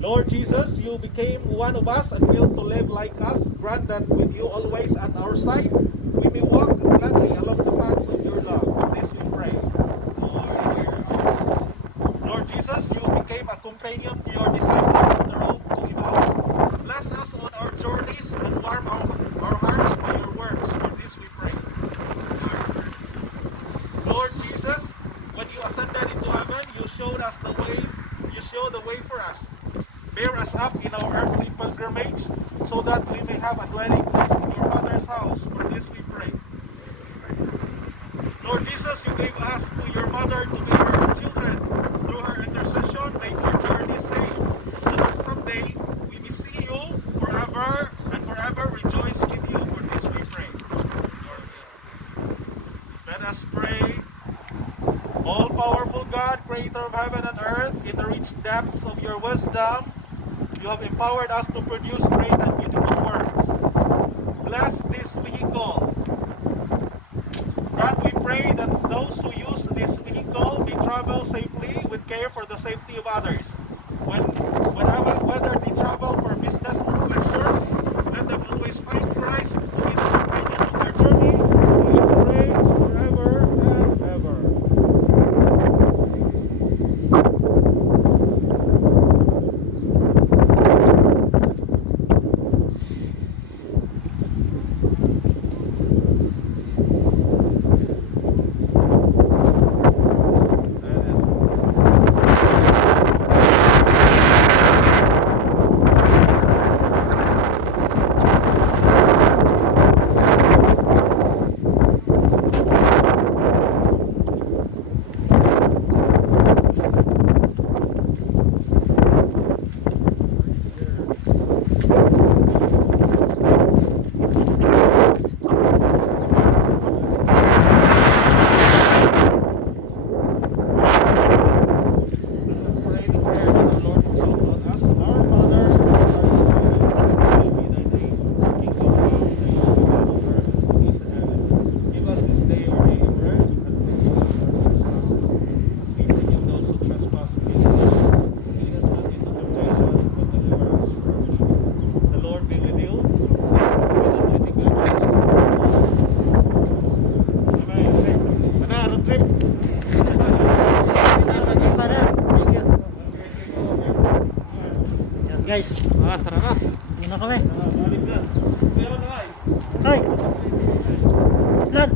Lord Jesus, you became one of us and willed to live like us. Grant that with you always at our side, we may walk gladly along the paths of your love. For this we pray. Lord Jesus, you became a companion to your disciples on the road to Emmaus. Bless us on our journeys and warm our hearts by your words. For this we pray. Lord Jesus, when you ascended into heaven, you showed us the way. You showed the way for us. Bear us up in our earthly pilgrimage, so that we may have a dwelling place in your Father's house. For this we pray. Lord Jesus, you gave us to your mother to be our children. Through her intercession, make our journey safe, so that someday we may see you forever and forever rejoice with you. For this we pray. Let us pray. All-powerful God, creator of heaven and earth, in the rich depths of your wisdom, you have empowered us to produce great and beautiful works. Bless this vehicle. God, we pray that those who use this vehicle may travel safely with care for the safety of others. Whether they travel for business or pleasure, let them always find Christ to be the companion of their journey. We pray forever and ever. Guys, tara na. Doon na kami. Hoy! Lan!